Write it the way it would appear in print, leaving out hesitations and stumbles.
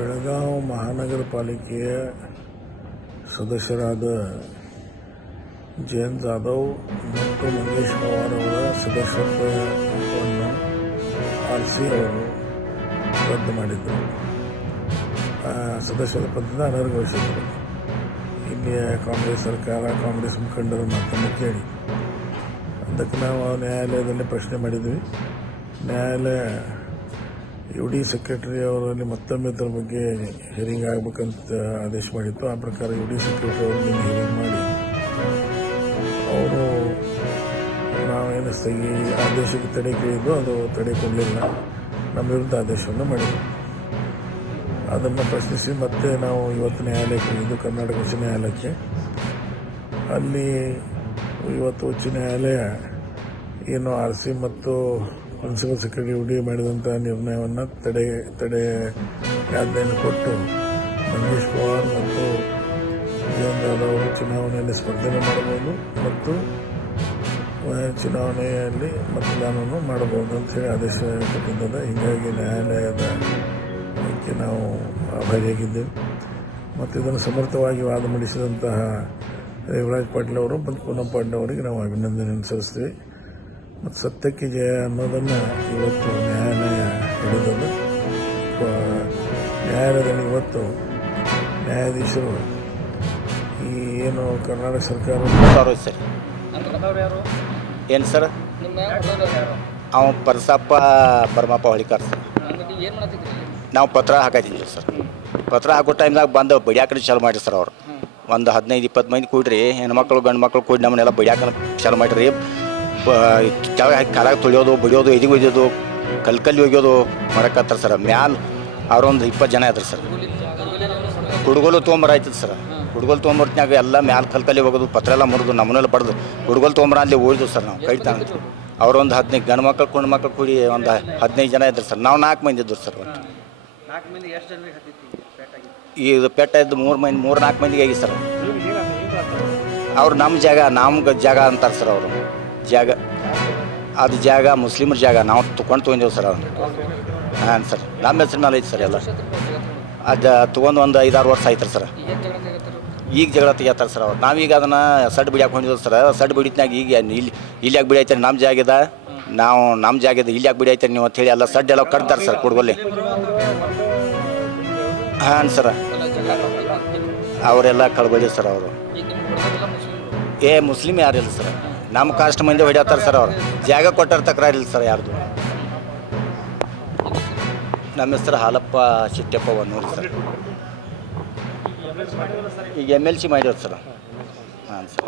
ಬೆಳಗಾವಿ ಮಹಾನಗರ ಪಾಲಿಕೆಯ ಸದಸ್ಯರಾದ ಜಯಂತ್ ಜಾಧವ್ ಮತ್ತು ಮಂಗೇಶ್ ಪವಾರ್ ಅವರ ಸದಸ್ಯತ್ವವನ್ನು ಆರಿಸಿ ಅವರು ರದ್ದು ಮಾಡಿದ್ದರು. ಸದಸ್ಯರ ಪದದ ಅನರ್ಹಗೊಳಿಸಿದರು. ಇಲ್ಲಿಯ ಕಾಂಗ್ರೆಸ್ ಸರ್ಕಾರ, ಕಾಂಗ್ರೆಸ್ ಮುಖಂಡರ ಮಾತನ್ನು ಕೇಳಿ ಅದಕ್ಕೆ ನಾವು ನ್ಯಾಯಾಲಯದಲ್ಲಿ ಪ್ರಶ್ನೆ ಮಾಡಿದ್ವಿ. ನ್ಯಾಯಾಲಯ UD ಸೆಕ್ರೆಟರಿ ಅವರಲ್ಲಿ ಮತ್ತೊಮ್ಮೆ ಇದರ ಬಗ್ಗೆ ಹಿಯರಿಂಗ್ ಆಗಬೇಕಂತ ಆದೇಶ ಮಾಡಿತ್ತು. ಆ ಪ್ರಕಾರ UD ಸೆಕ್ರೆಟರಿ ಅವರಲ್ಲಿ ಹಿಯರಿಂಗ್ ಮಾಡಿ ಅವರು ನಾವೇನು ಈ ಆದೇಶಕ್ಕೆ ತಡೆ ಕೇಳಿದ್ದು ಅದು ತಡೆ ಕೊಡಲಿಲ್ಲ, ನಮ್ಮ ವಿರುದ್ಧ ಆದೇಶವನ್ನು ಮಾಡಿದರು. ಅದನ್ನು ಪ್ರಶ್ನಿಸಿ ಮತ್ತೆ ನಾವು ಇವತ್ತು ನ್ಯಾಯಾಲಯಕ್ಕೆ ಹೋಗಿದ್ದು, ಕರ್ನಾಟಕ ಉಚ್ಚ ನ್ಯಾಯಾಲಯಕ್ಕೆ. ಅಲ್ಲಿ ಇವತ್ತು ಉಚ್ಚ ನ್ಯಾಯಾಲಯ ಏನು RC ಮತ್ತು ಪ್ರಿನ್ಸಿಪಲ್ ಸೆಕ್ರೆಟರಿ UD ಮಾಡಿದಂಥ ನಿರ್ಣಯವನ್ನು ತಡೆಯಾಜ್ಞೆಯನ್ನು ಕೊಟ್ಟು ಮಂಗೇಶ್ ಪವಾರ್ ಮತ್ತು ಜಯಂತ್ ಜಾಧವ್ ಅವರು ಚುನಾವಣೆಯಲ್ಲಿ ಸ್ಪರ್ಧೆ ಮಾಡಬಹುದು ಮತ್ತು ಚುನಾವಣೆಯಲ್ಲಿ ಮತದಾನವನ್ನು ಮಾಡಬಹುದು ಅಂತೇಳಿ ಆದೇಶ ಕೊಟ್ಟಿದ್ದಾರೆ. ಹೀಗಾಗಿ ನ್ಯಾಯಾಲಯದಕ್ಕೆ ನಾವು ಆಭಾರಿಯಾಗಿದ್ದೇವೆ. ಮತ್ತು ಇದನ್ನು ಸಮರ್ಥವಾಗಿ ವಾದ ಮಂಡಿಸಿದಂತಹ ರೇವರಾಜ್ ಪಾಟೀಲ್ ಅವರು ಮತ್ತು ಪೂನಂ ಪಾಂಡೆ ಅವರಿಗೆ ನಾವು ಅಭಿನಂದನೆ ಸಲ್ಲಿಸ್ತೀವಿ. ಮತ್ತು ಸತ್ಯಕ್ಕೆ ಜಯ ಅನ್ನೋದನ್ನು ಇವತ್ತು ನ್ಯಾಯಾಲಯ ಹೇಳಿದ್ದದು. ನ್ಯಾಯಾಲಯದಲ್ಲಿ ಇವತ್ತು ನ್ಯಾಯಾಧೀಶರು ಈ ಏನು ಕರ್ನಾಟಕ ಸರ್ಕಾರ ಏನು ಸರ್ ಅವ ಪರಸಪ್ಪ ಪರಮಪ್ಪ ಹೊಳಿಕಾರ್ ಸರ್, ನಾವು ಪತ್ರ ಹಾಕಿದ್ದೀವಿ ಸರ್. ಪತ್ರ ಹಾಕೋ ಟೈಮ್ದಾಗ ಬಂದು ಬಡಿಯಾಕಡೆ ಚಾಲು ಮಾಡಿರಿ ಸರ್. ಅವರು ಒಂದು 15-20 ಮಂದಿ ಕೂಡ್ರಿ, ಹೆಣ್ಮಕ್ಳು ಗಂಡು ಮಕ್ಳು ಕೂಡಿ ನಮ್ಮನ್ನೆಲ್ಲ ಬಡಿಯಾಕ ಚಾಲು ಮಾಡಿರಿ. ಕೆಳಗೆ ಹಾಕಿ ಕಾಲಾಗ ತೊಳೆಯೋದು, ಬಡಿಯೋದು, ಎದಿಗೆ ಒಯ್ಯೋದು, ಕಲ್ಕಲ್ಲಿ ಒಯ್ಯೋದು ಮಾಡಕತ್ತಾರೆ ಸರ್. ಮ್ಯಾಲ ಅವ್ರೊಂದು 20 ಜನ ಇದ್ರು ಸರ್. ಹುಡುಗಲು ತೊಗೊಂಬರ ಆಯ್ತದ ಸರ್. ಹುಡುಗಲು ತೊಗೊಂಬರ್ತಿನಾಗ ಎಲ್ಲ ಮ್ಯಾಲ ಕಲ್ಕಲ್ಲಿ ಹೋಗೋದು, ಪತ್ರ ಎಲ್ಲ ಮುರಿದು ನಮ್ಮನ್ನೆಲ್ಲ ಬಡ್ದು ಹುಡುಗಲು ತೊಗೊಂಬರ ಅಲ್ಲಿ ಓದಿದ್ವು ಸರ್. ನಾವು ಕೈ ತಾಣ ಅವರೊಂದು 15 ಗಂಡು ಮಕ್ಕಳು ಕುಂಡು ಮಕ್ಕಳು ಕೂಡಿ ಒಂದು 15 ಜನ ಇದ್ರು ಸರ್. ನಾವು 4 ಮಂದಿ ಇದ್ದರು ಸರ್. ಒಟ್ಟು ಈಗ ಪೆಟ್ಟ ಇದ್ದು 3-4 ಮಂದಿಗೆ ಆಗಿ ಸರ್. ಅವ್ರು ನಮ್ಮ ಜಾಗ ಅಂತಾರೆ ಸರ್. ಅವರು ಜಾಗ ಅದು ಜಾಗ ಮುಸ್ಲಿಮರ ಜಾಗ, ನಾವು ತೊಗೊಂಡೇವು ಸರ್. ಅದನ್ನು ಹಾಂ ಸರ್, ನಮ್ಮ ಹೆಸ್ರ ಮೇಲೆ ಐತೆ ಸರ್. ಎಲ್ಲ ಅದು ತೊಗೊಂಡು ಒಂದು 5-6 ವರ್ಷ ಆಯ್ತು ಸರ್. ಈಗ ಜಗಳ ತೆಗಿತಾರೆ ಸರ್. ಅವ್ರು ನಾವೀಗ ಅದನ್ನು ಸಡ್ ಬಿಡಿಯಾಕೆ ಹೊಂದಿದ್ವಿ ಸರ್. ಸಡ್ ಬಿಡಿತ್ನಾಗ ಈಗ ಇಲ್ಲಿ ಯಾಕೆ ಬಿಡಿ ಆಯ್ತಾರೆ, ನಮ್ಮ ಜಾಗದ ನಾವು ನಮ್ಮ ಜಾಗದ ಇಲ್ಲಿ ಯಾಕೆ ಬಿಡಿ ಆಯ್ತಾರೆ ನೀವು ಅಂತೇಳಿ ಎಲ್ಲ ಸಡ್ ಎಲ್ಲ ಕಟ್ತಾರೆ ಸರ್ ಕುಡ್ಗೊಲ್ಲಿ. ಹಾಂ ಸರ್, ಅವರೆಲ್ಲ ಕಳ್ಬಳಿ ಸರ್. ಅವರು ಮುಸ್ಲಿಮ್ ಯಾರಿಲ್ಲ ಸರ್. ನಮ್ಮ ಕಾಸ್ಟ್ ಮಂದಿ ಹೊಡಿಯತ್ತಾರೆ ಸರ್. ಅವರು ಜಾಗ ಕೊಟ್ಟಾರ ತಕರಾರಿಲ್ಲ ಸರ್ ಯಾರ್ದು. ನಮ್ಮ ಹೆಸರು ಹಾಲಪ್ಪ ಚಿಟ್ಟಪ್ಪ ಹೊನ್ನೂರು ಸರ್. ಈಗ MLC ಮಾಡಿರೋದು ಸರ್. ಹಾಂ ಸರ್.